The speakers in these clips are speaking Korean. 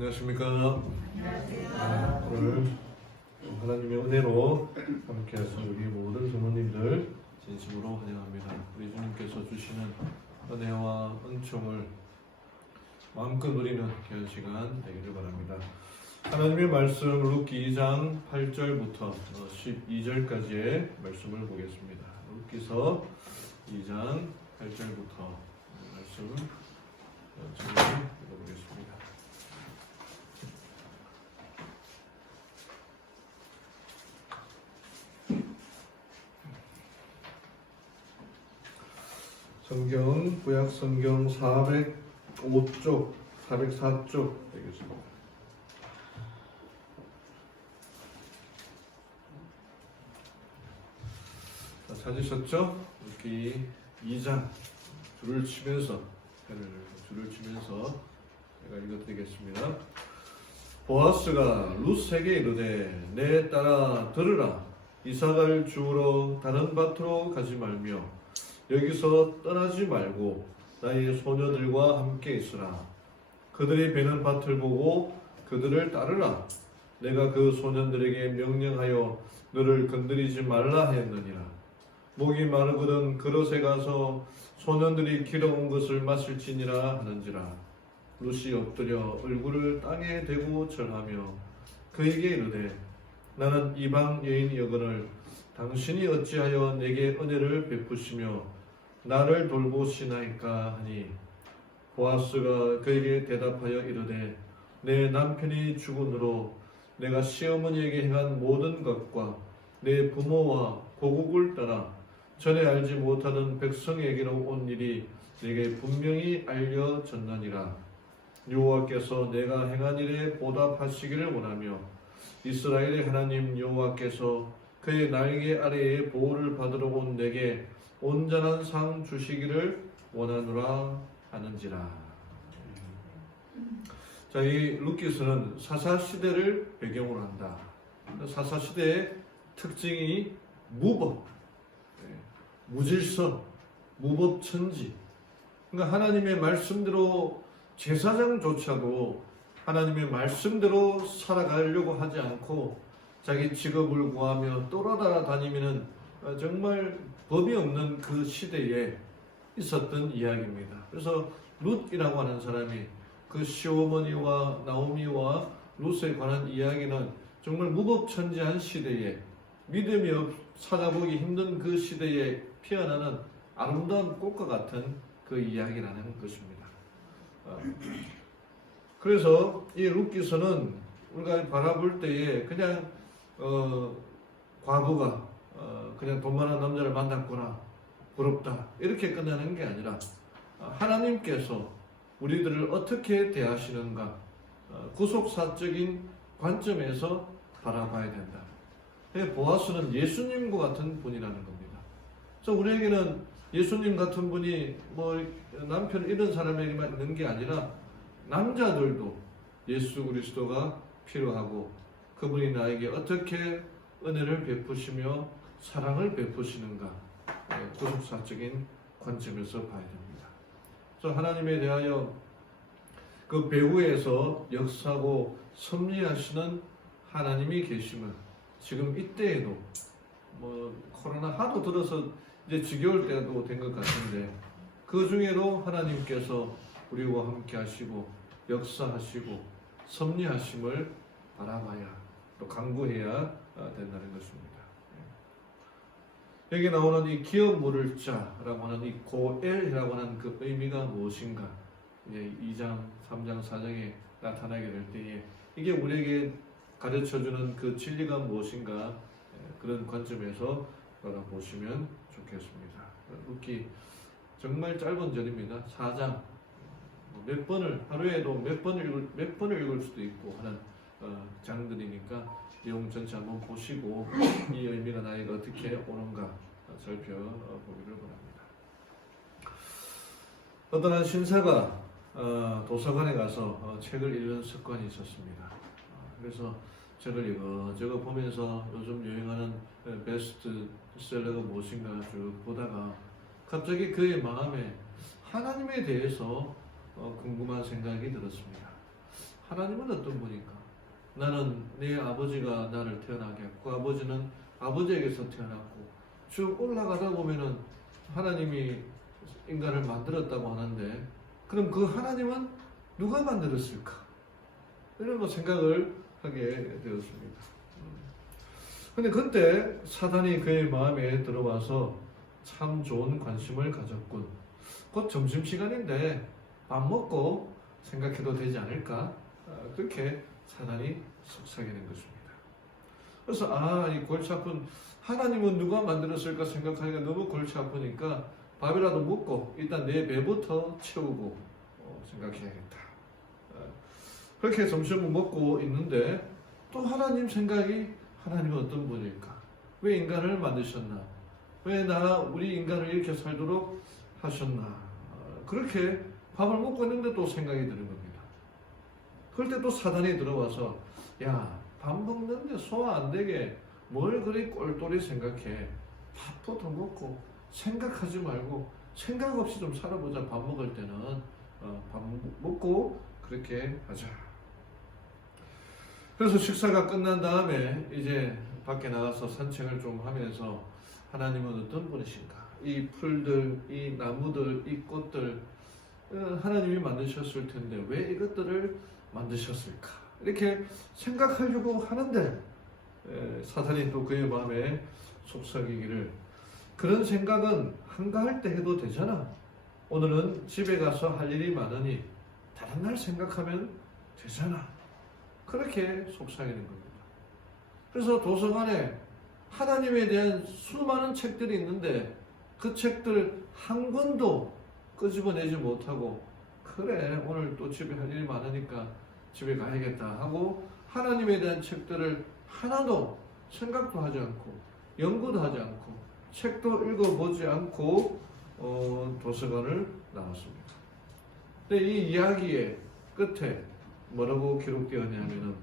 안녕하십니까. 오늘 하나님의 은혜로 함께 하신 우리 모든 성도님들 진심으로 환영합니다. 우리 주님께서 주시는 은혜와 은총을 마음껏 누리는 귀한 시간 되기를 바랍니다. 하나님의 말씀 룻기 2장 8절부터 12절까지의 말씀을 보겠습니다. 룻기서 2장 8절부터 말씀 읽어보겠습니다. 성경, 구약 성경 405쪽, 404쪽 되겠습니다. 자, 찾으셨죠? 여기 2장 줄을 치면서 제가 읽어드리겠습니다. 보아스가 룻에게 이르되 내 딸아 들으라. 이삭을 주우러 다른 밭으로 가지 말며 여기서 떠나지 말고 나의 소녀들과 함께 있으라. 그들이 베는 밭을 보고 그들을 따르라. 내가 그 소년들에게 명령하여 너를 건드리지 말라 하였느니라. 목이 마르거든 그릇에 가서 소년들이 길어온 것을 마실지니라 하는지라. 룻이 엎드려 얼굴을 땅에 대고 절하며 그에게 이르되 나는 이방 여인이거늘 당신이 어찌하여 내게 은혜를 베푸시며 나를 돌보시나이까 하니 보아스가 그에게 대답하여 이르되 내 남편이 죽은으로 내가 시어머니에게 행한 모든 것과 내 부모와 고국을 떠나 전에 알지 못하는 백성에게로 온 일이 내게 분명히 알려졌느니라. 여호와께서 내가 행한 일에 보답하시기를 원하며 이스라엘의 하나님 여호와께서 그의 날개 아래에 보호를 받으러 온 내게 온전한 상 주시기를 원하노라 하는지라. 자, 이 룻기서는 사사시대를 배경으로 한다. 사사시대의 특징이 무법, 무질서, 무법천지. 그러니까 하나님의 말씀대로 제사장조차도 하나님의 말씀대로 살아가려고 하지 않고 자기 직업을 구하며 떠돌아다니면은 정말 법이 없는 그 시대에 있었던 이야기입니다. 그래서 룻이라고 하는 사람이 그 시어머니와 나오미와 룻에 관한 이야기는 정말 무법천지한 시대에 믿음이 찾아보기 힘든 그 시대에 피어나는 아름다운 꽃과 같은 그 이야기라는 것입니다. 그래서 이 룻기서는 우리가 바라볼 때에 그냥 과부가 그냥 돈 많은 남자를 만났구나 부럽다 이렇게 끝나는 게 아니라 하나님께서 우리들을 어떻게 대하시는가 구속사적인 관점에서 바라봐야 된다. 보아스는 예수님과 같은 분이라는 겁니다. 그래서 우리에게는 예수님 같은 분이 뭐 남편 이런 사람에게만 있는 게 아니라 남자들도 예수 그리스도가 필요하고 그분이 나에게 어떻게 은혜를 베푸시며 사랑을 베푸시는가 구속사적인 관점에서 봐야 됩니다. 그래서 하나님에 대하여 그 배후에서 역사하고 섭리하시는 하나님이 계시면 지금 이때에도 뭐 코로나 하도 들어서 이제 지겨울 때도 된 것 같은데 그 중에도 하나님께서 우리와 함께 하시고 역사하시고 섭리하심을 바라봐야 또 강구해야 된다는 것입니다. 여기 나오는 이 기업 물을 자라고 하는 이 고엘이라고 하는 그 의미가 무엇인가? 이제 2장, 3장, 4장에 나타나게 될 때에 이게 우리에게 가르쳐주는 그 진리가 무엇인가? 그런 관점에서 바라보시면 좋겠습니다. 룻기 정말 짧은 절입니다. 4장 몇 번을 하루에도 몇 번을 읽을 수도 있고 하는 장들이니까 내용 전체 한번 보시고 이 의미가 나에게 어떻게 오는가 살펴보기를 바랍니다. 어떤 한 신사가 도서관에 가서 책을 읽는 습관이 있었습니다. 그래서 책을 이것저것 보면서 요즘 유행하는 베스트셀러가 무엇인가 쭉 보다가 갑자기 그의 마음에 하나님에 대해서 궁금한 생각이 들었습니다. 하나님은 어떤 분인가? 나는 내 아버지가 나를 태어나게 했고 아버지는 아버지에게서 태어났고 쭉 올라가다 보면은 하나님이 인간을 만들었다고 하는데 그럼 그 하나님은 누가 만들었을까? 이런 거 생각을 하게 되었습니다. 근데 그때 사단이 그의 마음에 들어와서 참 좋은 관심을 가졌군. 곧 점심시간인데 밥 먹고 생각해도 되지 않을까? 그렇게 사단이 속삭이는 것입니다. 그래서 이 골치 아픈 하나님은 누가 만들었을까 생각하기가 너무 골치 아프니까 밥이라도 먹고 일단 내 배부터 채우고 생각해야겠다. 그렇게 점심을 먹고 있는데 또 하나님 생각이 하나님은 어떤 분일까? 왜 인간을 만드셨나? 왜 우리 인간을 이렇게 살도록 하셨나? 그렇게 밥을 먹고 있는데 또 생각이 드는 겁니다. 그럴 때 또 사단이 들어와서 야, 밥 먹는데 소화 안 되게 뭘 그리 꼴똘히 생각해. 밥부터 먹고 생각하지 말고 생각 없이 좀 살아보자. 밥 먹을 때는 밥 먹고 그렇게 하자. 그래서 식사가 끝난 다음에 이제 밖에 나가서 산책을 좀 하면서 하나님은 어떤 분이신가? 이 풀들, 이 나무들, 이 꽃들 하나님이 만드셨을 텐데 왜 이것들을 만드셨을까? 이렇게 생각하려고 하는데 사탄이 또 그의 마음에 속삭이기를 그런 생각은 한가할 때 해도 되잖아. 오늘은 집에 가서 할 일이 많으니 다른 날 생각하면 되잖아. 그렇게 속삭이는 겁니다. 그래서 도서관에 하나님에 대한 수많은 책들이 있는데 그 책들 한 권도 끄집어내지 못하고 그래 오늘 또 집에 할 일이 많으니까 집에 가야겠다 하고 하나님에 대한 책들을 하나도 생각도 하지 않고 연구도 하지 않고 책도 읽어보지 않고 도서관을 나왔습니다. 근데 이 이야기의 끝에 뭐라고 기록되었냐면은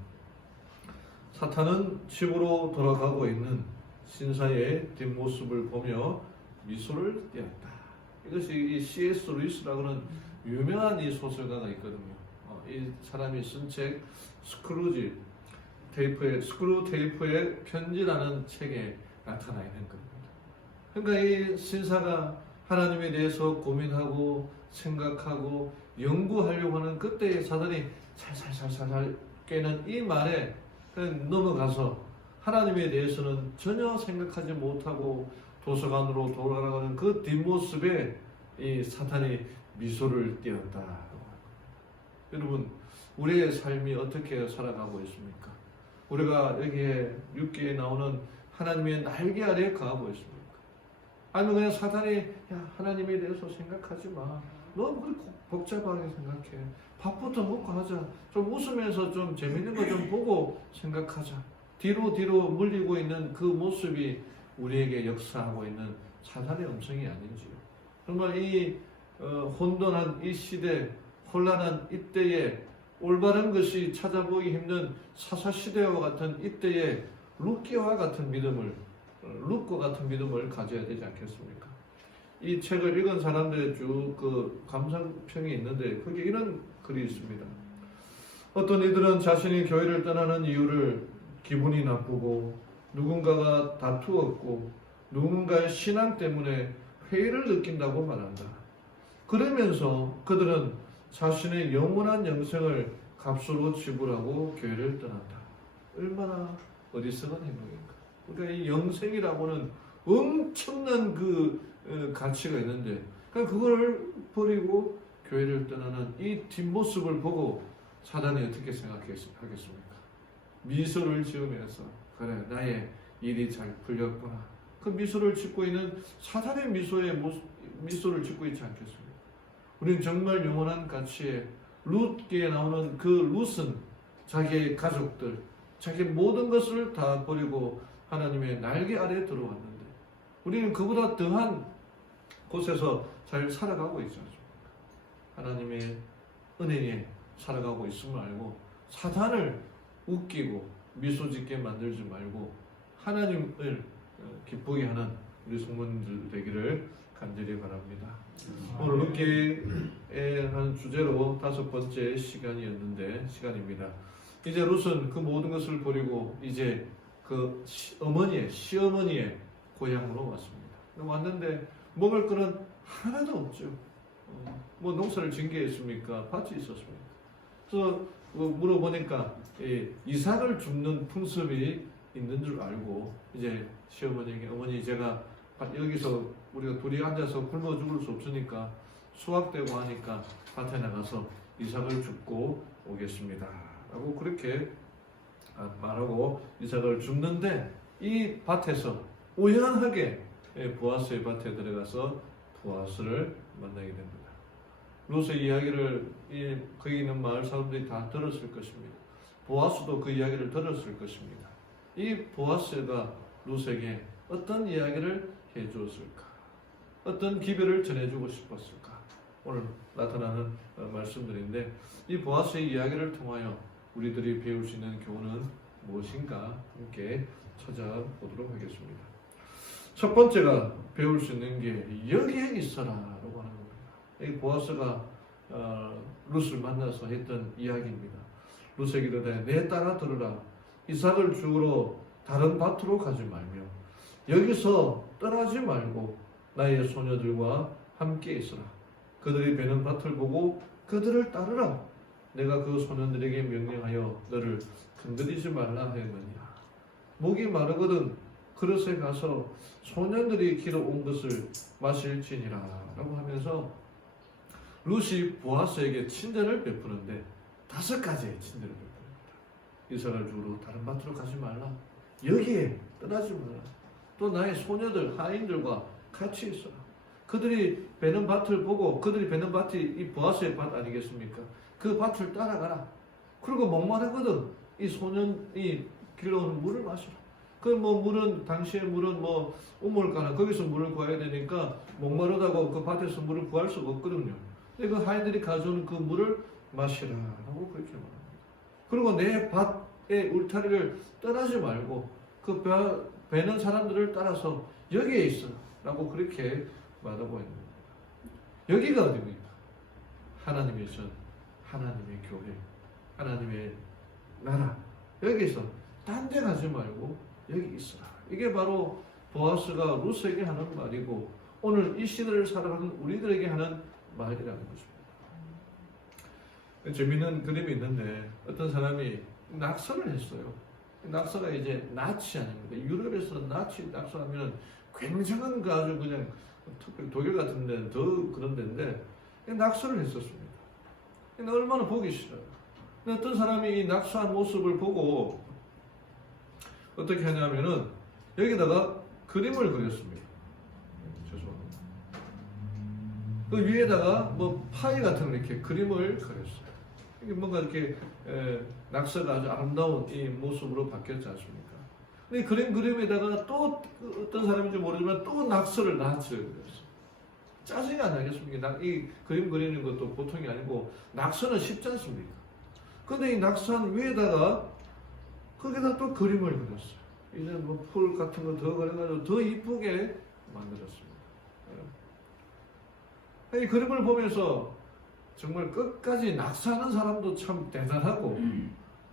사탄은 집으로 돌아가고 있는 신사의 뒷모습을 보며 미소를 띄었다. 이것이 이 C.S. 루이스라고 하는 유명한 이 소설가가 있거든요. 이 사람이 쓴 책 스크루 테이프의 편지라는 책에 나타나 있는 겁니다. 그러니까 이 신사가 하나님에 대해서 고민하고 생각하고 연구하려고 하는 그때의 사단이 살살살살 깨는 이 말에 그냥 넘어가서 하나님에 대해서는 전혀 생각하지 못하고 도서관으로 돌아가는 그 뒷모습에 이 사탄이 미소를 띄었다. 여러분, 우리의 삶이 어떻게 살아가고 있습니까? 우리가 여기에 6기에 나오는 하나님의 날개 아래에 가고 있습니까? 아니면 그냥 사탄이 야 하나님에 대해서 생각하지 마. 너무 그렇게 복잡하게 생각해. 밥부터 먹고 하자. 좀 웃으면서 좀 재밌는 거 좀 보고 생각하자. 뒤로 물리고 있는 그 모습이 우리에게 역사하고 있는 사탄의 음성이 아닌지요. 정말 이 혼돈한 이 시대, 혼란한 이때에 올바른 것이 찾아보기 힘든 사사시대와 같은 이때에 룻기와 같은 믿음을 룻과 같은 믿음을 가져야 되지 않겠습니까? 이 책을 읽은 사람들의 쭉 그 감상평이 있는데 거기에 이런 글이 있습니다. 어떤 이들은 자신이 교회를 떠나는 이유를 기분이 나쁘고 누군가가 다투었고 누군가의 신앙 때문에 회의를 느낀다고 말한다. 그러면서 그들은 자신의 영원한 영생을 값으로 지불하고 교회를 떠난다. 얼마나 어리석은 행동인가. 그러니까 이 영생이라고는 엄청난 그 가치가 있는데 그걸 버리고 교회를 떠나는 이 뒷모습을 보고 사단이 어떻게 생각하겠습니까? 미소를 지으면서 그래 나의 일이 잘 풀렸구나. 그 미소를 짓고 있는 사단의 미소를 짓고 있지 않겠습니까? 우리는 정말 영원한 가치에 룻기에 나오는 그 룻은 자기의 가족들, 자기의 모든 것을 다 버리고 하나님의 날개 아래에 들어왔는데 우리는 그보다 더한 곳에서 잘 살아가고 있지 않습니까? 하나님의 은혜에 살아가고 있음을 알고 사단을 웃기고 미소 짓게 만들지 말고 하나님을 기쁘게 하는 우리 성도님들 되기를 간절히 바랍니다. 오늘 룻기에 한 주제로 5번째 시간입니다. 이제 룻은 그 모든 것을 버리고 이제 그 시어머니의 고향으로 왔습니다. 왔는데 먹을 거는 하나도 없죠. 뭐 농사를 지은 게 있습니까? 밭이 있었습니다. 그래서 물어보니까 이삭을 줍는 풍습이 있는 줄 알고 이제 시어머니에게 어머니 제가 여기서 우리가 둘이 앉아서 굶어 죽을 수 없으니까 수확되고 하니까 밭에 나가서 이삭을 줍고 오겠습니다. 라고 그렇게 말하고 이삭을 줍는데 이 밭에서 우연하게 보아스의 밭에 들어가서 보아스를 만나게 됩니다. 룻의 이야기를 거기 있는 마을 사람들이 다 들었을 것입니다. 보아스도 그 이야기를 들었을 것입니다. 이 보아스가 룻에게 어떤 이야기를 해주었을까? 어떤 기별을 전해주고 싶었을까? 오늘 나타나는 말씀들인데 이 보아스의 이야기를 통하여 우리들이 배울 수 있는 교훈은 무엇인가 함께 찾아보도록 하겠습니다. 첫 번째가 배울 수 있는 게 여기에 있어라 라고 하는 겁니다. 이 보아스가 룻을 만나서 했던 이야기입니다. 룻에게 이르되 내 딸아 들으라 이삭을 주우러 다른 밭으로 가지 말며 여기서 떠나지 말고 나의 소녀들과 함께 있으라. 그들이 베는 밭을 보고 그들을 따르라. 내가 그 소년들에게 명령하여 너를 건드리지 말라 하였느니라. 목이 마르거든 그릇에 가서 소년들이 길어온 것을 마실지니라 라고 하면서 룻이 보아스에게 친절을 베푸는데 5가지의 친절을 베풉니다. 이삭을 주우러 다른 밭으로 가지 말라. 여기에 떠나지 말라. 또 나의 소녀들 하인들과 같이 있어라. 그들이 베는 밭을 보고 그들이 베는 밭이 이 보아스의 밭 아니겠습니까? 그 밭을 따라가라. 그리고 목마르거든 이 소년이 길러오는 물을 마시라. 그 물은 당시의 물은 우물가나 거기서 물을 구해야 되니까 목마르다고 그 밭에서 물을 구할 수가 없거든요. 근데 그 하인들이 가져오는 그 물을 마시라라고 그렇게 말합니다. 그리고 내 밭의 울타리를 떠나지 말고 그 베는 사람들을 따라서 여기에 있어라고 그렇게 말하고 있는 겁니다. 여기가 어디입니까? 하나님의 전, 하나님의 교회, 하나님의 나라. 여기서 딴 데 가지 말고 여기 있어라. 이게 바로 보아스가 룻에게 하는 말이고 오늘 이 시대를 살아가는 우리들에게 하는 말이라는 것입니다. 재미있는 그림이 있는데 어떤 사람이 낙서를 했어요. 낙서가 이제 나치 아닙니까? 유럽에서 나치 낙서하면 굉장한 그 아주 그냥 특별히 독일 같은 데는 더 그런 데인데 낙서를 했었습니다. 얼마나 보기 싫어요. 어떤 사람이 이 낙서한 모습을 보고 어떻게 하냐면은 여기다가 그림을 그렸습니다. 죄송합니다. 그 위에다가 파이 같은 이렇게 그림을 그렸어요. 이게 뭔가 이렇게 낙서가 아주 아름다운 이 모습으로 바뀌었지 않습니까? 근데 그림에다가 또 어떤 사람인지 모르지만 또 낙서를 그렸어요. 짜증이 안 나겠습니까? 이 그림 그리는 것도 보통이 아니고 낙서는 쉽지 않습니까? 근데 이 낙서한 위에다가 거기다 또 그림을 그렸어요. 이제 풀 같은 거 더 그려가지고 더 이쁘게 만들었습니다. 이 그림을 보면서 정말 끝까지 낙서하는 사람도 참 대단하고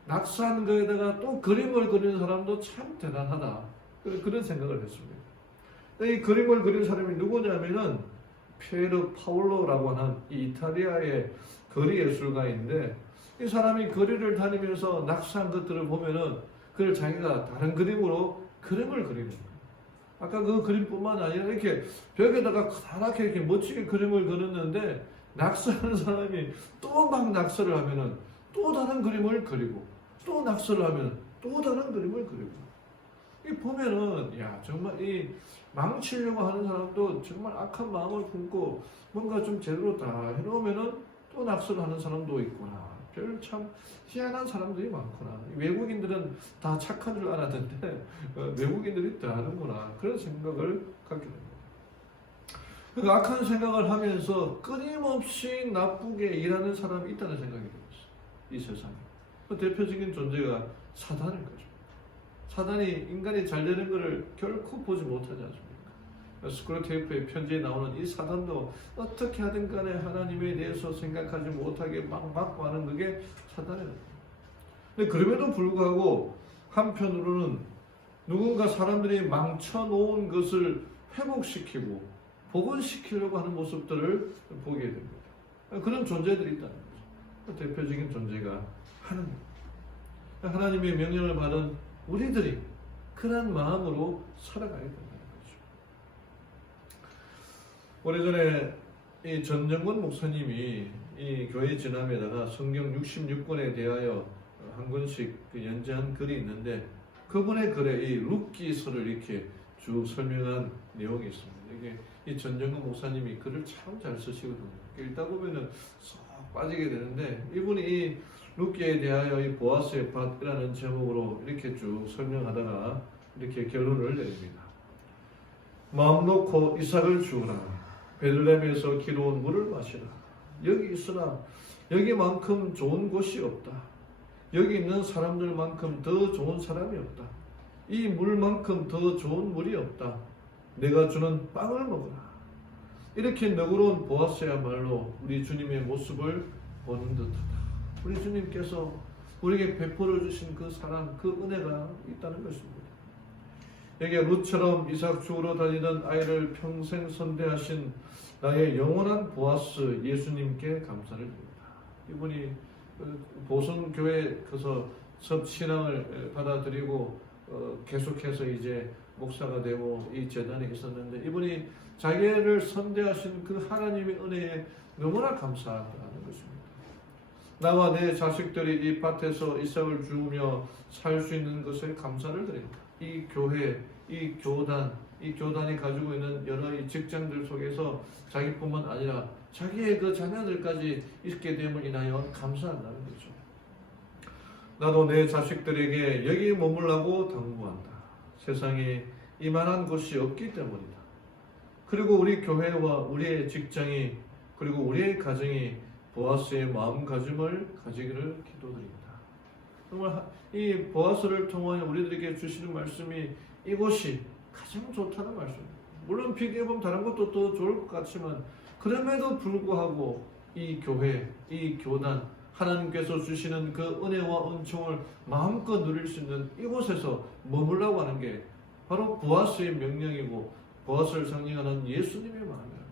낙서한 거에다가 또 그림을 그리는 사람도 참 대단하다. 그런 생각을 했습니다. 이 그림을 그린 사람이 누구냐면은 피에로 파올로라고 하는 이 이탈리아의 거리 예술가인데 이 사람이 거리를 다니면서 낙서한 것들을 보면은 그걸 자기가 다른 그림으로 그림을 그리는 거예요. 아까 그 그림뿐만 아니라 이렇게 벽에다가 커다랗게 이렇게 멋지게 그림을 그렸는데 낙서하는 사람이 또 막 낙서를 하면은 또 다른 그림을 그리고 또 낙서를 하면 또 다른 그림을 그리고 이 보면은 야 정말 이 망치려고 하는 사람도 정말 악한 마음을 품고 뭔가 좀 제대로 다 해놓으면은 또 낙서를 하는 사람도 있구나. 별 참 희한한 사람들이 많구나. 외국인들은 다 착한 줄 알았는데 외국인들이 다르구나. 그런 생각을 갖게 됩니다. 그 악한 생각을 하면서 끊임없이 나쁘게 일하는 사람이 있다는 생각이 들었어요. 이 세상에. 그 대표적인 존재가 사단인 거죠. 사단이 인간이 잘 되는 것을 결코 보지 못하지 않습니까? 스크루테이프의 편지에 나오는 이 사단도 어떻게 하든 간에 하나님에 대해서 생각하지 못하게 막 막고 하는 그게 사단이에요. 근데 그럼에도 불구하고 한편으로는 누군가 사람들이 망쳐놓은 것을 회복시키고 복원시키려고 하는 모습들을 보게 됩니다. 그런 존재들이 있다는 거죠. 대표적인 존재가 하나님. 하나님의 명령을 받은 우리들이 그런 마음으로 살아가야 된다는 거죠. 오래전에 이 전정권 목사님이 이 교회 지남에다가 성경 66권에 대하여 한 권씩 연재한 글이 있는데 그분의 글에 이 룻기서를 이렇게 쭉 설명한 내용이 있습니다. 이게 이 전정권 목사님이 글을 참 잘 쓰시거든요. 읽다 보면은 쏙 빠지게 되는데 이분이 이 룻기에 대하여 이 보아스의 밭이라는 제목으로 이렇게 쭉 설명하다가 이렇게 결론을 내립니다. 마음 놓고 이삭을 주우라. 베들레헴에서 기르온 물을 마시라. 여기 있으나 여기만큼 좋은 곳이 없다. 여기 있는 사람들만큼 더 좋은 사람이 없다. 이 물만큼 더 좋은 물이 없다. 내가 주는 빵을 먹으라. 이렇게 너그러운 보아스야말로 우리 주님의 모습을 보는 듯하다. 우리 주님께서 우리에게 베풀어 주신 그 사랑, 그 은혜가 있다는 것입니다. 여기에 룻처럼 이삭 주우러 다니던 아이를 평생 선대하신 나의 영원한 보아스 예수님께 감사를 드립니다. 이분이 보성교회 가서 섭신앙을 받아들이고 계속해서 이제 목사가 되고 이 재단에 있었는데 이분이 자기를 선대하신 그 하나님의 은혜에 너무나 감사하다는 것입니다. 나와 내 자식들이 이 밭에서 이삭을 주우며 살 수 있는 것에 감사를 드립니다. 이 교회, 이 교단이 가지고 있는 여러 이 직장들 속에서 자기뿐만 아니라 자기의 그 자녀들까지 있게 됨을 인하여 감사한다는 거죠. 나도 내 자식들에게 여기 머물라고 당부한다. 세상에 이만한 곳이 없기 때문이다. 그리고 우리 교회와 우리의 직장이 그리고 우리의 가정이 보아스의 마음가짐을 가지기를 기도드립니다. 정말 이 보아스를 통하여 우리들에게 주시는 말씀이 이곳이 가장 좋다는 말씀입니다. 물론 비교해보면 다른 것도 더 좋을 것 같지만 그럼에도 불구하고 이 교회, 이 교단 하나님께서 주시는 그 은혜와 은총을 마음껏 누릴 수 있는 이곳에서 머물라고 하는 게 바로 보아스의 명령이고 보아스를 상징하는 예수님의 마음이랍니다.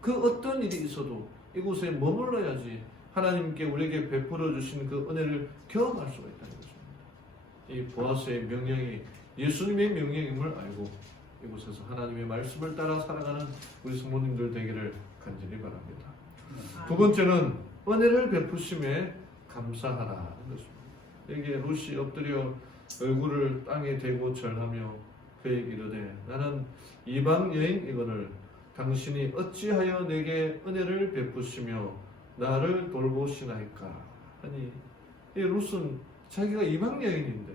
그 어떤 일이 있어도 이곳에 머물러야지 하나님께 우리에게 베풀어 주신 그 은혜를 경험할 수가 있다는 것입니다. 이 보아스의 명령이 예수님의 명령임을 알고 이곳에서 하나님의 말씀을 따라 살아가는 우리 성도님들 되기를 간절히 바랍니다. 두 번째는 은혜를 베푸심에 감사하라는 것입니다. 여기에 룻이 엎드려 얼굴을 땅에 대고 절하며 그에게 이르되 나는 이방 여인이거늘 당신이 어찌하여 내게 은혜를 베푸시며 나를 돌보시나이까 하니 이 룻은 자기가 이방 여인인데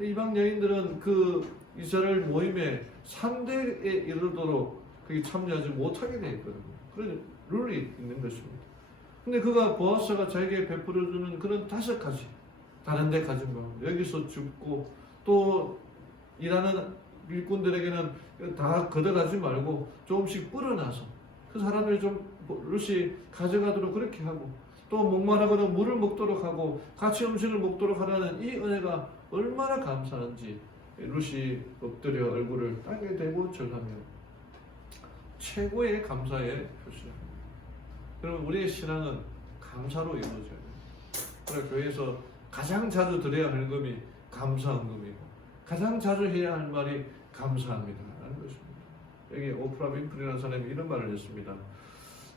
이방 여인들은 그 이스라엘 모임에 3대에 이르도록 그게 참여하지 못하게 되어 있거든요. 그런 룰이 있는 것입니다. 근데 그가 보아스가 자기에게 베풀어주는 그런 5가지 다른 데 가진 거 여기서 죽고 또 일하는 일꾼들에게는 다 걷어가지 말고 조금씩 뿌려놔서 그 사람들이 좀 룻이 가져가도록 그렇게 하고 또 목마르거나 물을 먹도록 하고 같이 음식을 먹도록 하라는 이 은혜가 얼마나 감사한지 룻이 엎드려 얼굴을 땅에 대고 절하며 최고의 감사의 표시입니다. 여러분 우리의 신앙은 감사로 이루어져야 돼요. 그래서 교회에서 가장 자주 드려야 할 금이 감사헌금이고 가장 자주 해야 할 말이 감사합니다 라는 것입니다. 여기 오프라 윈프리라는 사람이 이런 말을 했습니다.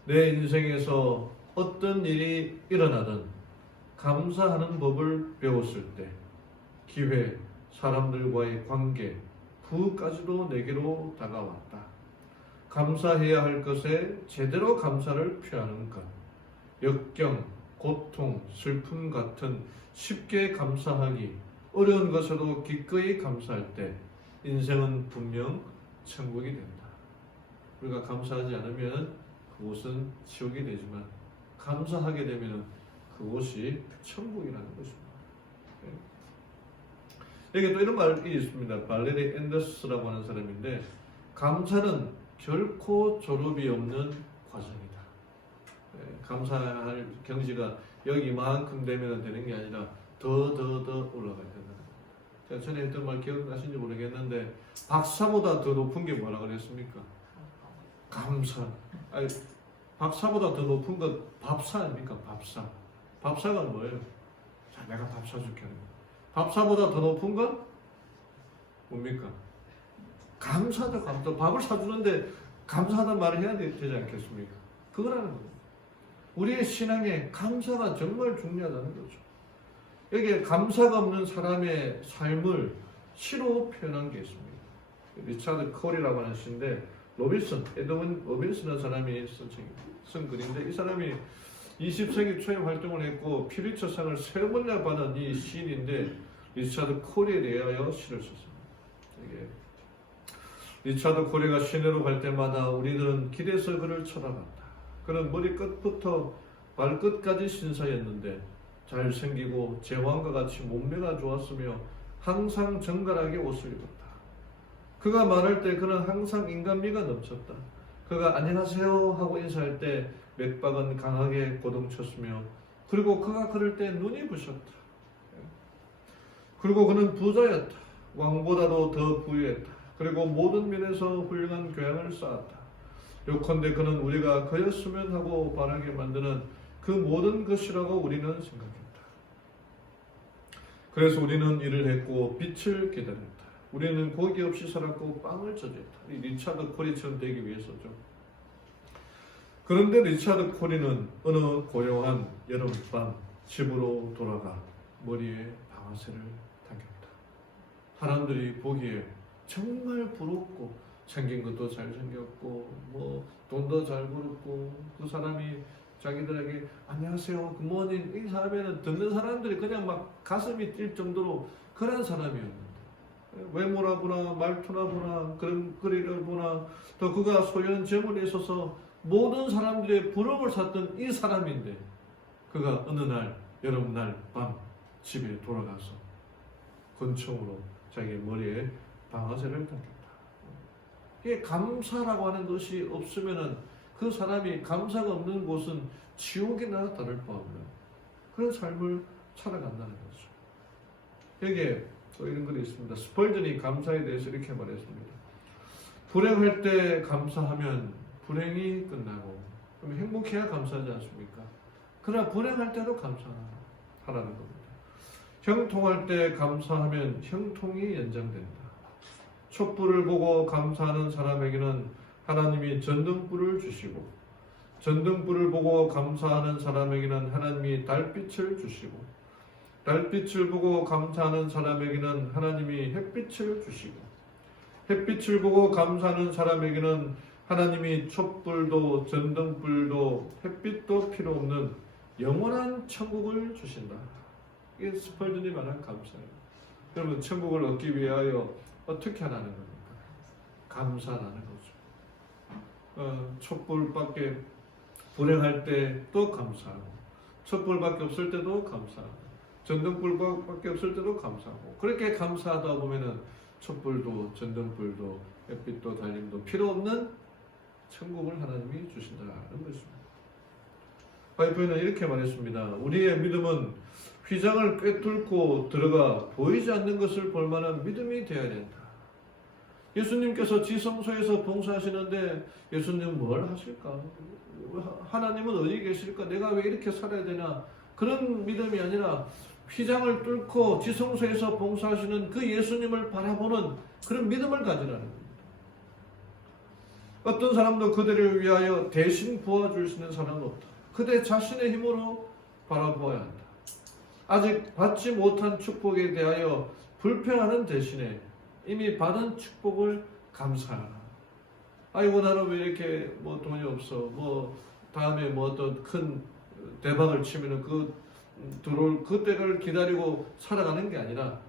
내 인생에서 어떤 일이 일어나든 감사하는 법을 배웠을 때 기회, 사람들과의 관계, 부까지도 내게로 다가왔다. 감사해야 할 것에 제대로 감사를 표하는 것, 역경, 고통, 슬픔 같은 쉽게 감사하기 어려운 것에도 기꺼이 감사할 때 인생은 분명 천국이 된다. 우리가 감사하지 않으면 그곳은 지옥이 되지만 감사하게 되면 그곳이 천국이라는 것입니다. 여기 또 이런 말이 있습니다. 발레리 앤더스라고 하는 사람인데 감사는 결코 졸업이 없는 과정이다. 감사할 경지가 여기만큼 되면 되는 게 아니라 더 올라가야 된다. 제가 전에 했던 말 기억나신지 모르겠는데 박사보다 더 높은 게 뭐라 그랬습니까? 감사. 아니, 박사보다 더 높은 건 밥사 아닙니까? 밥사. 밥사가 뭐예요? 자, 내가 밥 사줄게. 밥사보다 더 높은 건 뭡니까? 감사죠. 감사. 밥을 사주는데 감사하다는 말을 해야 되지 않겠습니까? 그거라는 거예요. 우리의 신앙에 감사가 정말 중요하다는 거죠. 여기에 감사가 없는 사람의 삶을 시로 표현한 게 있습니다. 리차드 콜이라고 하는 시인데 에드윈 로빈슨이라는 사람이 쓴 글인데 이 사람이 20세기 초에 활동을 했고 퓰리처상을 3번이나 받은 이 시인인데 리차드 콜에 대하여 시를 썼습니다. 리차드 콜리가 시내로 갈 때마다 우리들은 길에서 그를 쳐다봤다. 그는 머리끝부터 발끝까지 신사였는데 잘생기고 제왕과 같이 몸매가 좋았으며 항상 정갈하게 옷을 입었다. 그가 말할 때 그는 항상 인간미가 넘쳤다. 그가 안녕하세요 하고 인사할 때 맥박은 강하게 고동쳤으며 그리고 그가 그럴 때 눈이 부셨다. 그리고 그는 부자였다. 왕보다도 더 부유했다. 그리고 모든 면에서 훌륭한 교양을 쌓았다. 요컨대 그는 우리가 그였으면 하고 바라게 만드는 그 모든 것이라고 우리는 생각했다. 그래서 우리는 일을 했고 빛을 기다렸다. 우리는 고기 없이 살았고 빵을 저지했다. 이 리차드 콜리처럼 되기 위해서죠. 그런데 리차드 콜리는 어느 고요한 여름밤 집으로 돌아가 머리에 방아쇠를 당겼다. 사람들이 보기에 정말 부럽고 생긴 것도 잘생겼고 뭐 돈도 잘 벌었고 그 사람이 자기들에게 안녕하세요 굿모닝 인사하면 듣는 사람들이 그냥 막 가슴이 뛸 정도로 그런 사람이었는데 외모나 보나 말투나 보나 그런 거리를 보나 또 그가 소유한 재물에 있어서 모든 사람들의 부러움을 샀던 이 사람인데 그가 어느 날 여름날 밤 집에 돌아가서 권총으로 자기 머리에 방아쇠를 당겼다. 이게 감사라고 하는 것이 없으면은 그 사람이 감사가 없는 곳은 지옥이나 다를 바 없는 그런 삶을 살아간다는 거죠. 여기에 또 이런 글이 있습니다. 스펄전이 감사에 대해서 이렇게 말했습니다. 불행할 때 감사하면 불행이 끝나고 그럼 행복해야 감사하지 않습니까? 그러나 불행할 때도 감사하라는 겁니다. 형통할 때 감사하면 형통이 연장된다. 촛불을 보고 감사하는 사람에게는 하나님이 전등불을 주시고 전등불을 보고 감사하는 사람에게는 하나님이 달빛을 주시고 달빛을 보고 감사하는 사람에게는 하나님이 햇빛을 주시고 햇빛을 보고 감사하는 사람에게는 하나님이 촛불도 전등불도 햇빛도 필요 없는 영원한 천국을 주신다. 이게 스펄전이 말한 감사예요. 여러분 천국을 얻기 위하여 어떻게 하라는 겁니까? 감사라는 거죠. 촛불밖에 불행할 때 또 감사하고 촛불밖에 없을 때도 감사하고 전등불밖에 없을 때도 감사하고 그렇게 감사하다 보면은 촛불도 전등불도 햇빛도 달림도 필요 없는 천국을 하나님이 주신다는 것입니다. 바이블은 이렇게 말했습니다. 우리의 믿음은 휘장을 꿰뚫고 들어가 보이지 않는 것을 볼 만한 믿음이 되어야 된다. 예수님께서 지성소에서 봉사하시는데 예수님 뭘 하실까? 하나님은 어디 계실까? 내가 왜 이렇게 살아야 되나? 그런 믿음이 아니라 휘장을 뚫고 지성소에서 봉사하시는 그 예수님을 바라보는 그런 믿음을 가지라는 겁니다. 어떤 사람도 그들을 위하여 대신 부어줄 수 있는 사람은 없다. 그대 자신의 힘으로 바라보아야 한다. 아직 받지 못한 축복에 대하여 불평하는 대신에 이미 받은 축복을 감사하라. 아이고 나는 왜 이렇게 뭐 돈이 없어. 뭐 다음에 뭐 어떤 큰 대박을 치면은 들어올 그 때를 기다리고 살아가는 게 아니라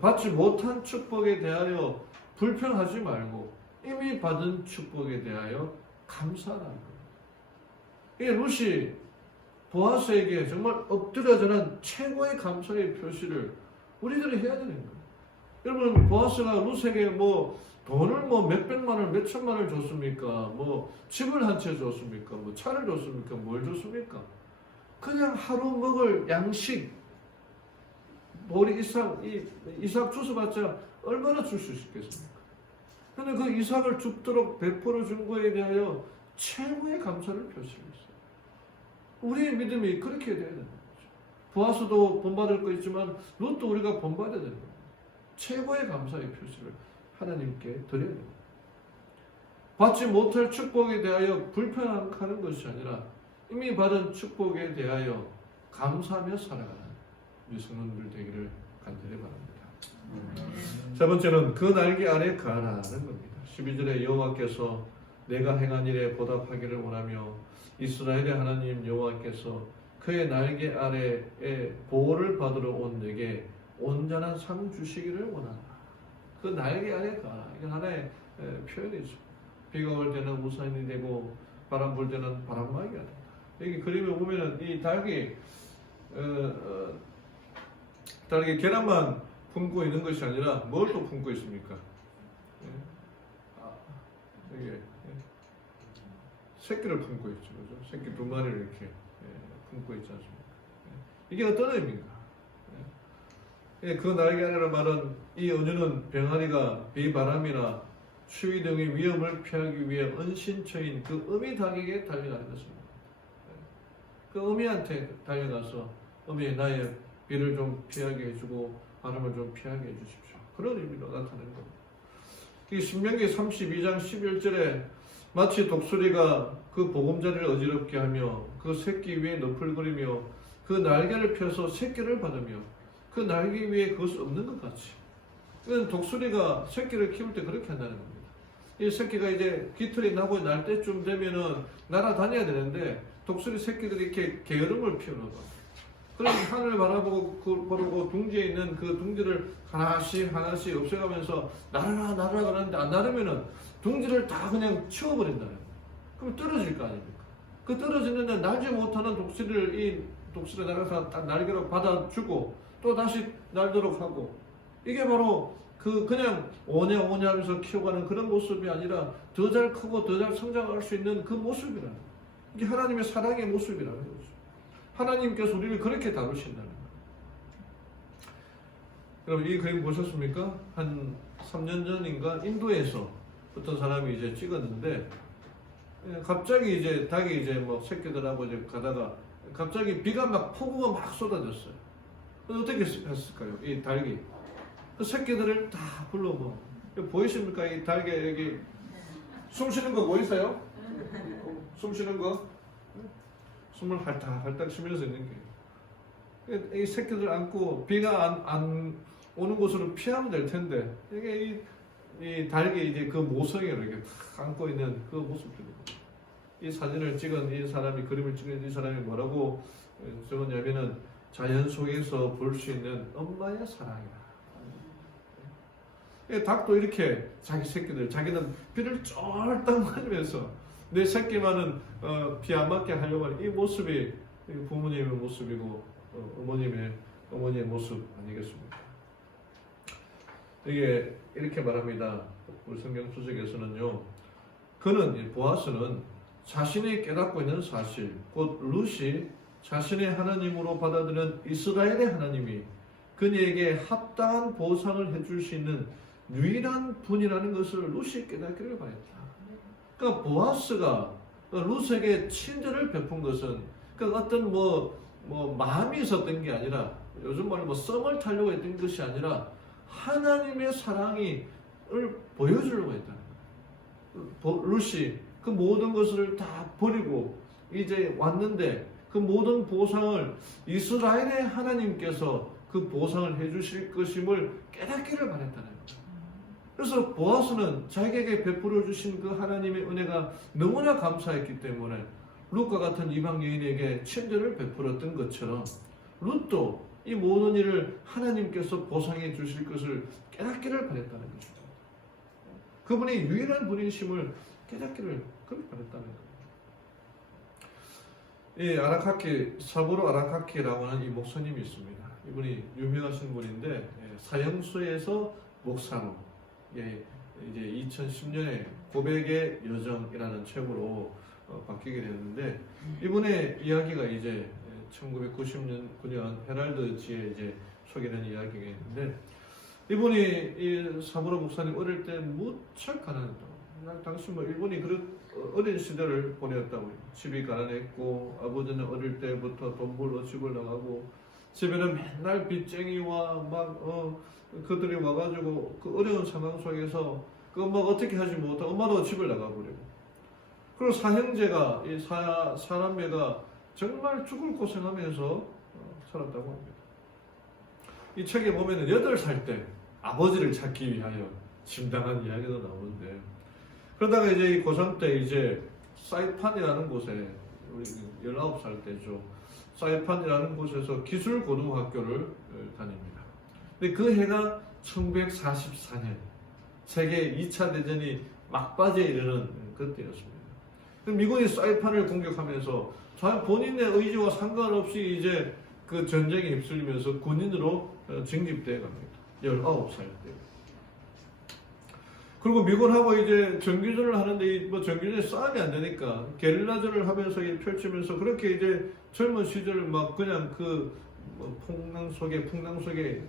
받지 못한 축복에 대하여 불평하지 말고 이미 받은 축복에 대하여 감사하라는 겁니다. 이게 룻이 보아스에게 정말 엎드려지는 최고의 감사의 표시를 우리들이 해야 되는 거예요. 여러분 보아스가 룻에게 뭐 돈을 뭐 몇백만을 몇천만을 줬습니까? 뭐 집을 한 채 줬습니까? 뭐 차를 줬습니까? 뭘 줬습니까? 그냥 하루 먹을 양식 우리 이삭 주서봤자 얼마나 줄 수 있겠습니까? 근데 그 이삭을 죽도록 베풀어 준 거에 대하여 최고의 감사를 표시했어요. 우리의 믿음이 그렇게 돼야 되는 거죠. 보아스도 본받을 거 있지만 룻도 우리가 본받아야 되는 거예요. 최고의 감사의 표시를 하나님께 드려야 됩니다. 받지 못할 축복에 대하여 불평하는 것이 아니라 이미 받은 축복에 대하여 감사하며 살아가는 우리 성도들 되기를 간절히 바랍니다. 세 번째는 그 날개 아래 가라는 겁니다. 12절에 여호와께서 내가 행한 일에 보답하기를 원하며 이스라엘의 하나님 여호와께서 그의 날개 아래에 보호를 받으러 온 내게 온전한 상 주시기를 원한다. 그 날개 아래 가라. 이건 하나의 표현이죠. 비가 올 때는 우산이 되고 바람 불 때는 바람막이가 된다. 여기 그림에 보면은 이 닭이 계란만 품고 있는 것이 아니라 뭘 또 품고 있습니까? 이게 새끼를 품고 있죠, 그죠? 새끼 두 마리를 이렇게 품고 있지 않습니까? 이게 어떤 의미인가? 그 날개 아래라는 말은 이 은유는 병아리가 비바람이나 추위 등의 위험을 피하기 위해 은신처인 그 어미 닭에게 달려가는 것입니다. 그 어미한테 달려가서 어미 나의 비를 좀 피하게 해주고 바람을 좀 피하게 해주십시오. 그런 의미로 나타내는 겁니다. 이 신명기 32장 11절에 마치 독수리가 그 보금자리를 어지럽게 하며 그 새끼 위에 너풀거리며 그 날개를 펴서 새끼를 받으며 그 날개 위에 그것이 없는 것 같이. 그건 독수리가 새끼를 키울 때 그렇게 한다는 겁니다. 이 새끼가 이제 깃털이 나고 날 때쯤 되면은 날아다녀야 되는데 독수리 새끼들이 이렇게 게으름을 피우는 거예요. 그럼 하늘을 바라보고 둥지에 있는 그 둥지를 하나씩 없애가면서 날아라 그러는데 안 나르면은 둥지를 다 그냥 치워버린다는 거예요. 그럼 떨어질 거 아닙니까? 그 떨어지는데 날지 못하는 독수리가 날아서 날개로 받아주고 또 다시 날도록 하고 이게 바로 그냥 오냐 하면서 키워가는 그런 모습이 아니라 더 잘 크고 더 잘 성장할 수 있는 그 모습이라는 거예요. 이게 하나님의 사랑의 모습이라는 거죠. 하나님께서 우리를 그렇게 다루신다는 거예요. 그럼 이 그림 보셨습니까? 한 3년 전인가 인도에서 어떤 사람이 이제 찍었는데 갑자기 이제 닭이 이제 뭐 새끼들하고 이제 가다가 갑자기 비가 막 폭우가 막 쏟아졌어요. 어떻게 했을까요? 이 닭이 그 새끼들을 다 불러모. 보이십니까? 이 닭에 여기 숨 쉬는 거 보이세요? 숨 쉬는 거? 숨을 핥딱 쉬면서 있는 게. 이 새끼들 안고 비가 안 오는 곳으로 피하면 될 텐데 이게 이 닭이 이제 그 모성애를 이렇게 탁 안고 있는 그 모습입니다. 이 사진을 찍은 이 사람이 그림을 찍은 이 사람이 뭐라고 적었냐면은 자연 속에서 볼 수 있는 엄마의 사랑이다. 닭도 이렇게 자기 새끼들, 자기는 비를 쫄딱 맞으면서 내 새끼만은 비 안 맞게 하려고 하는 이 모습이 부모님의 모습이고 어머니의 모습 아니겠습니까? 이게 이렇게 말합니다. 우리 성경 수석에서는요. 그는 보아스는 자신이 깨닫고 있는 사실, 곧 룻이 자신의 하나님으로 받아들이는 이스라엘의 하나님이 그녀에게 합당한 보상을 해줄 수 있는 유일한 분이라는 것을 룻이 깨닫기를 바랬다. 그러니까 보아스가 룻에게 친절을 베푼 것은 그 어떤 마음이 있었던 게 아니라 요즘 말로 썸을 타려고 했던 것이 아니라 하나님의 사랑을 보여주려고 했다는 거예요. 룻이 그 모든 것을 다 버리고 이제 왔는데 그 모든 보상을 이스라엘의 하나님께서 그 보상을 해주실 것임을 깨닫기를 바랬다는 거예요. 그래서 보아스는 자기에게 베풀어 주신 그 하나님의 은혜가 너무나 감사했기 때문에 룻과 같은 이방 여인에게 친절을 베풀었던 것처럼 룻도 이 모든 일을 하나님께서 보상해 주실 것을 깨닫기를 바랬다는 것입니다. 그분이 유일한 분이심을 깨닫기를 그렇게 바랬다는 겁니다. 이 아라카키, 사부로 아라카키라고 하는 이 목사님이 있습니다. 이분이 유명하신 분인데 사형수에서 목사로 이제 2010년에 고백의 여정이라는 책으로 바뀌게 됐는데 이분의 이야기가 이제 1999년 헤럴드지에 이제 소개된 이야기가 있는데 이분이 이 사무로 목사님 어릴 때 무척 가난했다고. 당시 뭐 일본이 어린 시대를 보냈다고. 집이 가난했고 아버지는 어릴 때부터 돈 벌러 집을 나가고 집에는 맨날 빚쟁이와 막 그들이 와가지고 그 어려운 상황 속에서 그 엄마가 어떻게 하지 못하고 엄마도 집을 나가버리고 그리고 사형제가 이 사남매가 정말 죽을 고생하면서 살았다고 합니다. 이 책에 보면은 8살 때 아버지를 찾기 위하여 심당한 이야기도 나오는데 그러다가 이제 이 고3 때 이제 사이판이라는 곳에 우리 19살 때죠. 사이판이라는 곳에서 기술고등학교를 다닙니다. 근데 그 해가 1944년 세계 2차 대전이 막바지에 이르는 그때였습니다. 미군이 사이판을 공격하면서 본인의 의지와 상관없이 이제 그 전쟁에 휩쓸리면서 군인으로 징집되어 갑니다. 19살 때. 그리고 미군하고 이제 정규전을 하는데 뭐 정규전에 싸움이 안 되니까 게릴라전을 하면서 펼치면서 그렇게 이제 젊은 시절 막 그냥 풍랑 속에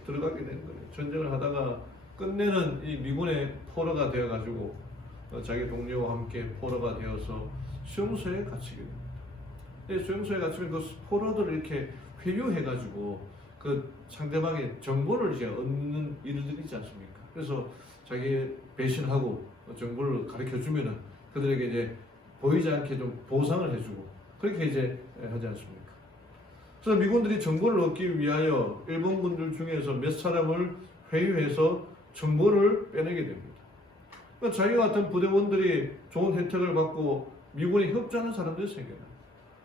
들어가게 된 거예요. 전쟁을 하다가 끝내는 이 미군의 포로가 되어가지고 자기 동료와 함께 포로가 되어서 수용소에 갇히게 됩니다. 근데 수용소에 갇히면 그 포로들을 이렇게 회유해가지고 그 상대방의 정보를 이제 얻는 일들이지 않습니까? 그래서 자기 배신하고 정보를 가르쳐 주면은 그들에게 이제 보이지 않게 좀 보상을 해주고 그렇게 이제 하지 않습니까? 그래서 미군들이 정보를 얻기 위하여 일본군들 중에서 몇 사람을 회유해서 정보를 빼내게 됩니다. 그러니까 자기 같은 부대원들이 좋은 혜택을 받고 미군에 협조하는 사람들이 생겨나요.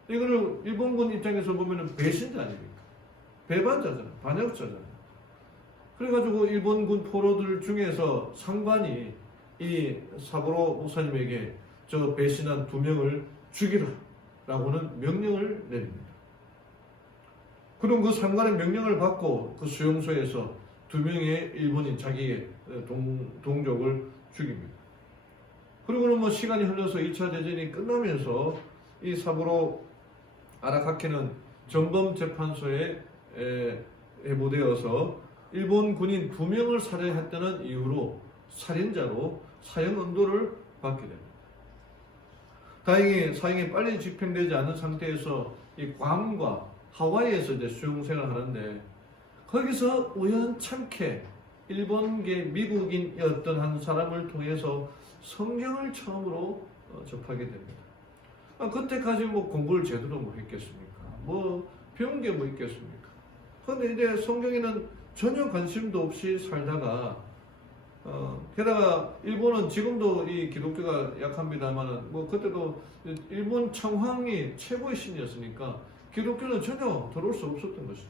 이거를 일본군 입장에서 보면은 배신자 아닙니까? 배반자잖아요. 반역자잖아요. 그래가지고 일본군 포로들 중에서 상관이 이 사부로 목사님에게 저 배신한 2명을 죽이라 라고는 명령을 내립니다. 그럼 그 상관의 명령을 받고 그 수용소에서 2명의 일본인 자기의 동족을 죽입니다. 그리고는 뭐 시간이 흘러서 2차 대전이 끝나면서 이 사부로 아라카케는 전범재판소에 해부되어서 일본 군인 2명을 살해했다는 이유로 살인자로 사형 언도를 받게 됩니다. 다행히 사형이 빨리 집행되지 않은 상태에서 이 괌과 하와이에서 이제 수용생활을 하는데 거기서 우연찮게 일본계 미국인이었던 한 사람을 통해서 성경을 처음으로 접하게 됩니다. 그때까지 뭐 공부를 제대로 뭐 했겠습니까? 뭐 배운 게 뭐 있겠습니까? 그런데 이제 성경에는 전혀 관심도 없이 살다가 게다가 일본은 지금도 이 기독교가 약합니다만은 뭐 그때도 일본 청황이 최고의 신이었으니까 기독교는 전혀 들어올 수 없었던 것이죠.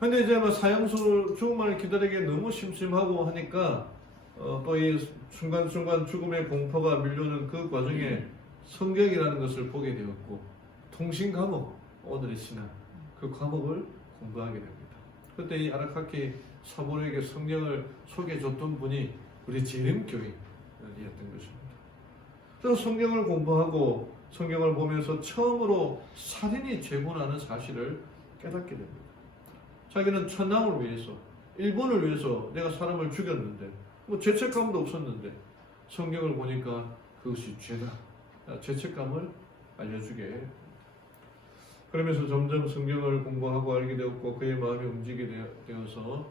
근데 이제 뭐 사형수 죽음을 기다리기 너무 심심하고 하니까 또 이 순간순간 죽음의 공포가 밀려오는 그 과정에 성경이라는 것을 보게 되었고 통신 과목, 오늘의 신앙 그 과목을 공부하게 됩니다. 그때 이 아라카키 사부로에게 성경을 소개해줬던 분이 우리 재림교인이었던 것입니다. 그래서 성경을 공부하고 성경을 보면서 처음으로 살인이 죄고라는 사실을 깨닫게 됩니다. 자기는 천황을 위해서, 일본을 위해서 내가 사람을 죽였는데 뭐 죄책감도 없었는데 성경을 보니까 그것이 죄다. 죄책감을 알려주게. 그러면서 점점 성경을 공부하고 알게 되었고 그의 마음이 움직이게 되어서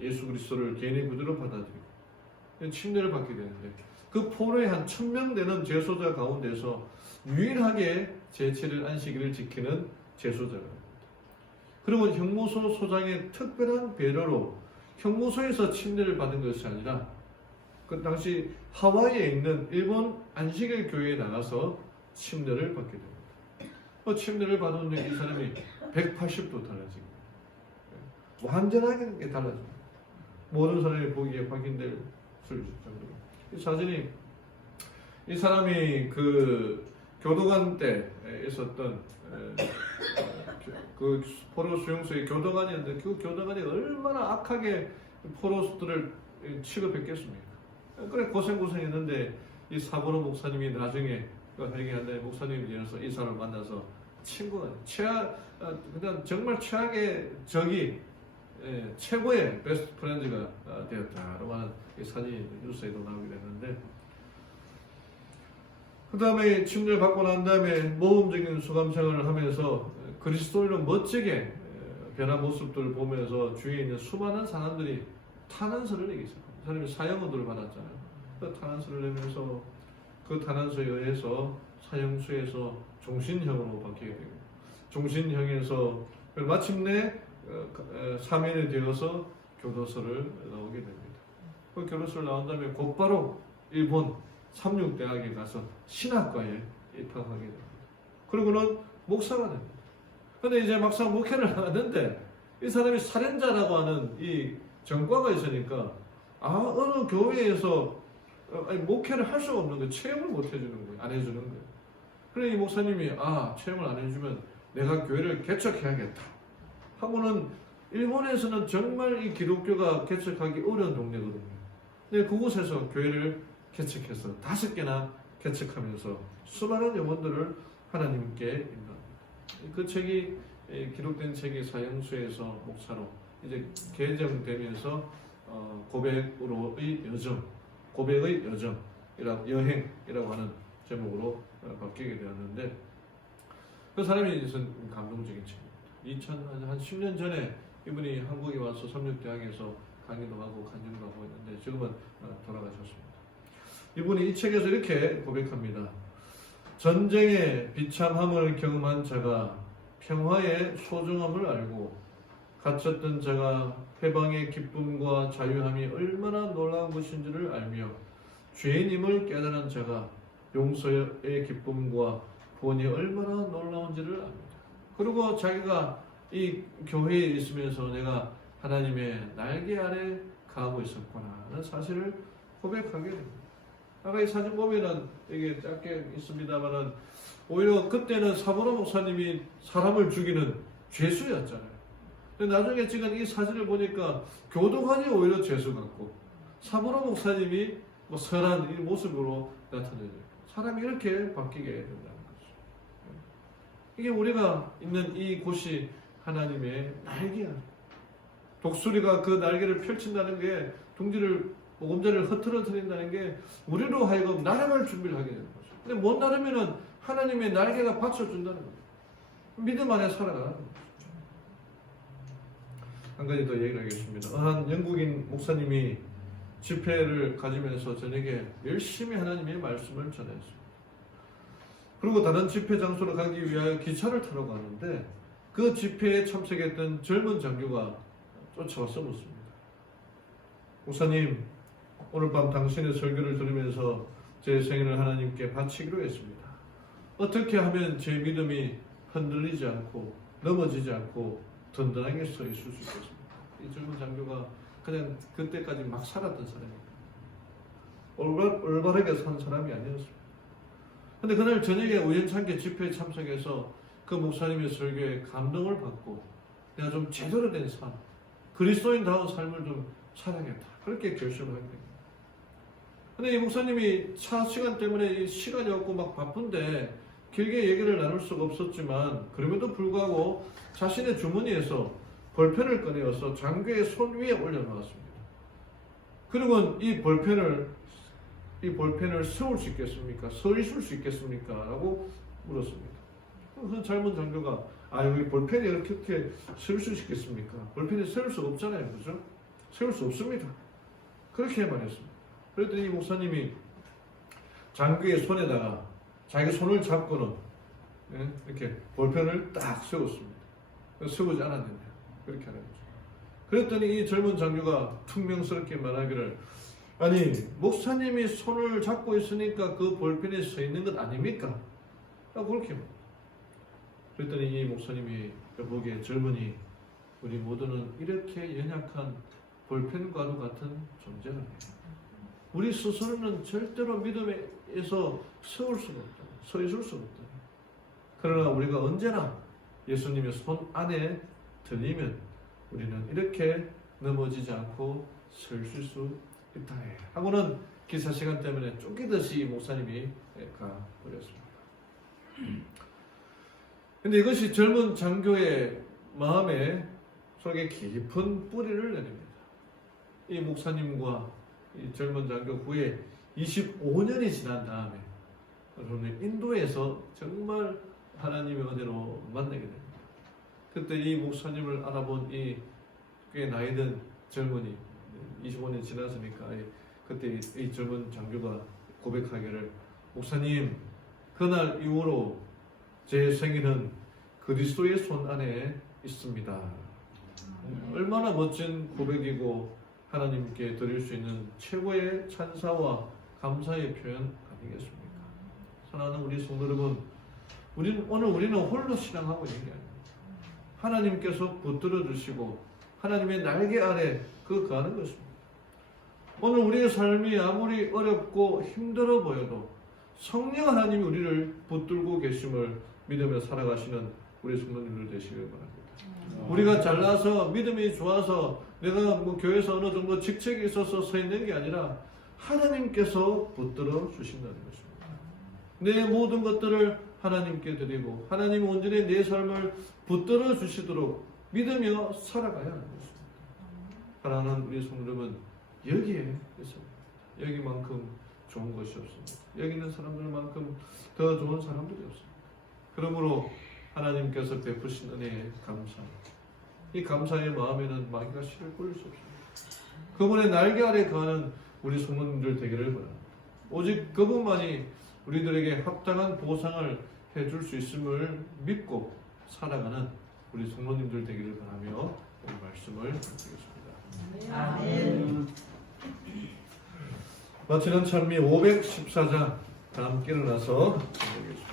예수 그리스도를 개인의 구주로 받아들이고 침례를 받게 되는데 그 포로의 한 1000명 되는 제소자 가운데서 유일하게 제7일 안식일을 지키는 제소자가 그리고 형무소 소장의 특별한 배려로 형무소에서 침례를 받은 것이 아니라 그 당시 하와이에 있는 일본 안식일 교회에 나가서 침례를 받게 됩니다. 침례를 받았는데 이 사람이 180도 달라지고 완전하게 달라집니다. 모든 사람이 보기에 확인될 정도로 이 사진이 이 사람이 그 교도관 때 있었던 그 포로 수용소의 교도관이었는데 그 교도관이 얼마나 악하게 포로들을 취급했겠습니까? 그래 고생했는데 이 사보로 목사님이 나중에 회개한 다음에 목사님이 되어서 이 사람을 만나서 친구가 그냥 정말 최악의 적이 최고의 베스트 프렌즈가 되었다라고 하는 이 사진이 뉴스에도 나오게 됐는데, 그 다음에 침례를 받고 난 다음에 모험적인 수감 생활을 하면서 그리스도인으로 멋지게 변한 모습들을 보면서 주위에 있는 수많은 사람들이 탄원서를 내기 시작합니다. 그 사람이 사형언도를 받았잖아요. 그 탄원서를 내면서 그 탄원서에 의해서 사형수에서 종신형으로 바뀌게 되고, 종신형에서 마침내 사면이 되어서 교도소를 나오게 됩니다. 그 교도소를 나온 다음에 곧바로 일본 삼육대학에 가서 신학과에 입학하게 됩니다. 그리고는 목사가 됩니다. 근데 이제 막상 목회를 하는데 이 사람이 살인자라고 하는 이 전과가 있으니까 어느 교회에서 목회를 할 수가 없는 거예요. 체험을 못 해주는 거예요. 안 해주는 거예요. 그래 이 목사님이 체험을 안 해주면 내가 교회를 개척해야겠다 하고는, 일본에서는 정말 이 기독교가 개척하기 어려운 동네거든요. 근데 그곳에서 교회를 개척해서 5개나 개척하면서 수많은 영혼들을 하나님께 인도합니다. 그 책이 기록된 책이 사형수에서 목사로 이제 개정되면서 고백의 여정, 고백의 여행이라고 하는 제목으로 바뀌게 되었는데, 그 사람이 이제 감동적인 책입니다. 한 10년 전에 이분이 한국에 와서 삼육대학에서 강의도 하고 간증도 하고 있는데 지금은 돌아가셨습니다. 이분이 이 책에서 이렇게 고백합니다. 전쟁의 비참함을 경험한 자가 평화의 소중함을 알고, 갇혔던 자가 해방의 기쁨과 자유함이 얼마나 놀라운 것인지를 알며, 죄인임을 깨달은 자가 용서의 기쁨과 구원이 얼마나 놀라운지를 압니다. 그리고 자기가 이 교회에 있으면서 내가 하나님의 날개 아래 가고 있었구나 하는 사실을 고백하게 됩니다. 아까 이 사진 보면은 이게 짧게 있습니다만은 오히려 그때는 사보로 목사님이 사람을 죽이는 죄수였잖아요. 근데 나중에 찍은 이 사진을 보니까 교도관이 오히려 죄수 같고 사보로 목사님이 선한 이 모습으로 나타내죠. 사람이 이렇게 바뀌게 된다는 거죠. 이게 우리가 있는 이 곳이 하나님의 날개야. 독수리가 그 날개를 펼친다는 게, 둥지를 보금자리를 흐트러뜨린다는 게 우리로 하여금 날아갈 준비를 하게 되는 거죠. 근데 못 날으면은 하나님의 날개가 받쳐준다는 거죠. 믿음 안에 살아가는 거죠. 한 가지 더 얘기를 하겠습니다. 한 영국인 목사님이 집회를 가지면서 저녁에 열심히 하나님의 말씀을 전했습니다. 그리고 다른 집회 장소로 가기 위하여 기차를 타러 가는데 그 집회에 참석했던 젊은 장교가 쫓아와서 묻습니다. 목사님, 오늘 밤 당신의 설교를 들으면서 제 생애를 하나님께 바치기로 했습니다. 어떻게 하면 제 믿음이 흔들리지 않고 넘어지지 않고 든든하게 서 있을 수 있겠습니까? 이 젊은 장교가 그냥 그때까지 막 살았던 사람입니다. 올바르게 산 사람이 아니었습니다. 근데 그날 저녁에 우연찮게 집회에 참석해서 그 목사님의 설교에 감동을 받고 내가 좀 제대로 된 삶, 그리스도인다운 삶을 좀 살아야겠다, 그렇게 결심을 하게 됩니다. 근데 이 목사님이 차 시간 때문에 시간이 없고 막 바쁜데 길게 얘기를 나눌 수가 없었지만, 그럼에도 불구하고 자신의 주머니에서 볼펜을 꺼내어서 장교의 손 위에 올려놓았습니다. 그리고 이 볼펜을 세울 수 있겠습니까? 서 있을 수 있겠습니까? 라고 물었습니다. 그 젊은 장교가 여기 볼펜이 이렇게 세울 수 있겠습니까? 볼펜이 세울 수 없잖아요, 그죠? 세울 수 없습니다. 그렇게 말했습니다. 그랬더니 이 목사님이 장교의 손에다가 자기 손을 잡고는 이렇게 볼펜을 딱 세웠습니다. 세우지 않았는데 그렇게 하는 거죠. 그랬더니 이 젊은 장교가 퉁명스럽게 말하기를, 아니 목사님이 손을 잡고 있으니까 그 볼펜에 서 있는 것 아닙니까? 라고 그렇게 말합니다. 그랬더니 이 목사님이 보기에 젊은이, 우리 모두는 이렇게 연약한 볼펜과도 같은 존재라며 우리 스스로는 절대로 믿음에서 세울 수가 없다, 서 있을 수가 없다. 그러나 우리가 언제나 예수님의 손 안에 들리면 우리는 이렇게 넘어지지 않고 설 수 있다 하고는 기사 시간 때문에 쫓기듯이 목사님이 가버렸습니다. 근데 이것이 젊은 장교의 마음에 속에 깊은 뿌리를 내립니다. 이 목사님과 이 젊은 장교 후에 25년이 지난 다음에 여러분 인도에서 정말 하나님의 은혜로 만나게 됩니다. 그때 이 목사님을 알아본 이 꽤 나이든 젊은이 25년 지났으니까 그때 이 젊은 장교가 고백하기를 목사님 그날 이후로 제 생일은 그리스도의 손 안에 있습니다. 얼마나 멋진 고백이고 하나님께 드릴 수 있는 최고의 찬사와 감사의 표현 아니겠습니까? 사랑하는 우리 성도 여러분, 오늘 우리는 홀로 신앙하고 있는 게 아닙니다. 하나님께서 붙들어 주시고 하나님의 날개 아래 거하는 것입니다. 오늘 우리의 삶이 아무리 어렵고 힘들어 보여도 성령 하나님이 우리를 붙들고 계심을 믿으며 살아가시는 우리 성도님들 되시길 바랍니다. 우리가 잘나서 믿음이 좋아서 내가 교회에서 어느 정도 직책이 있어서 서 있는 게 아니라 하나님께서 붙들어 주신다는 것입니다. 내 모든 것들을 하나님께 드리고 하나님이 온전히 내 삶을 붙들어 주시도록 믿으며 살아가야 하는 것입니다. 사랑하는 우리 성도님은 여기에 있습니다. 여기만큼 좋은 것이 없습니다. 여기 있는 사람들만큼 더 좋은 사람들이 없습니다. 그러므로 하나님께서 베푸신 은혜에 감사합니다. 이 감사의 마음에는 마귀가 실을 뿌릴 수 없습니다. 그분의 날개 아래 거하는 우리 성도님들 되기를 바랍니다. 오직 그분만이 우리들에게 합당한 보상을 해줄 수 있음을 믿고 살아가는 우리 성도님들 되기를 바라며 오늘 말씀을 드리겠습니다. 아멘. 마치는 찬미 514장 다 함께 일어나서 읽겠습니다.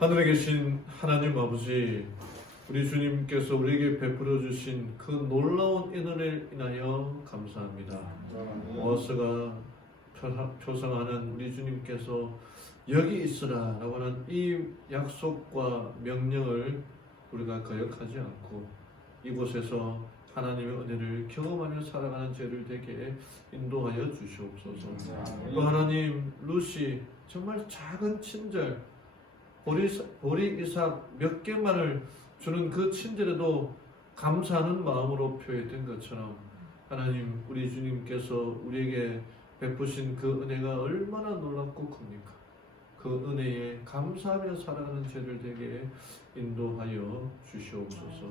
하늘에 계신 하나님 아버지, 우리 주님께서 우리에게 베풀어 주신 그 놀라운 은혜를 인하여 감사합니다. 모아서가 표상하는 우리 주님께서 여기 있으라 라고 하는 이 약속과 명령을 우리가 거역하지 않고 이곳에서 하나님의 은혜를 경험하며 살아가는 죄를 되게 인도하여 주시옵소서. 또 하나님, 루시 정말 작은 친절, 보리 이삭 몇 개만을 주는 그 친절에도 감사하는 마음으로 표현된 것처럼 하나님, 우리 주님께서 우리에게 베푸신 그 은혜가 얼마나 놀랍고 큽니까? 그 은혜에 감사하며 살아가는 죄를 되게 인도하여 주시옵소서.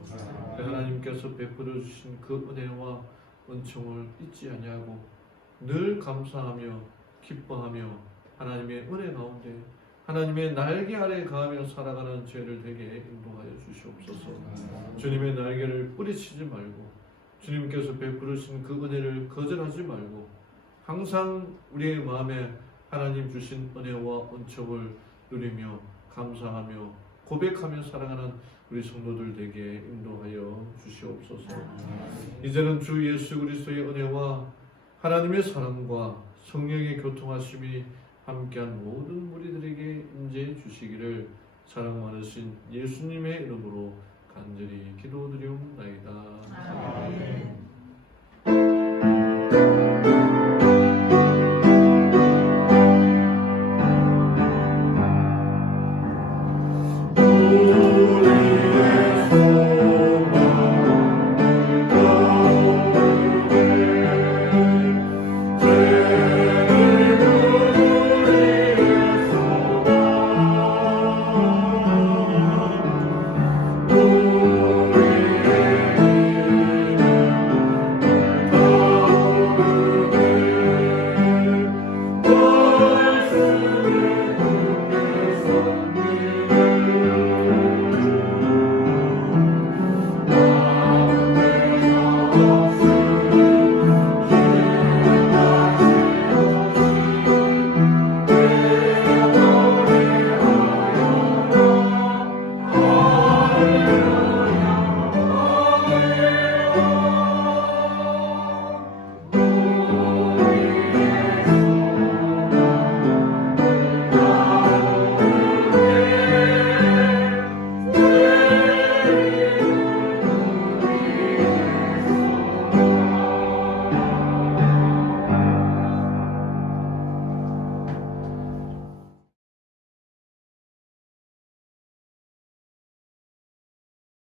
하나님께서 베풀어 주신 그 은혜와 은총을 잊지 아니하고 늘 감사하며 기뻐하며 하나님의 은혜 가운데 하나님의 날개 아래 가하며 살아가는 죄를 되게 인도하여 주시옵소서. 주님의 날개를 뿌리치지 말고 주님께서 베풀으신 그 은혜를 거절하지 말고 항상 우리의 마음에 하나님 주신 은혜와 은총을 누리며 감사하며 고백하며 살아가는 우리 성도들 되게 인도하여 주시옵소서. 이제는 주 예수 그리스도의 은혜와 하나님의 사랑과 성령의 교통하심이 함께한 모든 무리들에게 임재해 주시기를 사랑 많으신 예수님의 이름으로 간절히 기도드리옵나이다.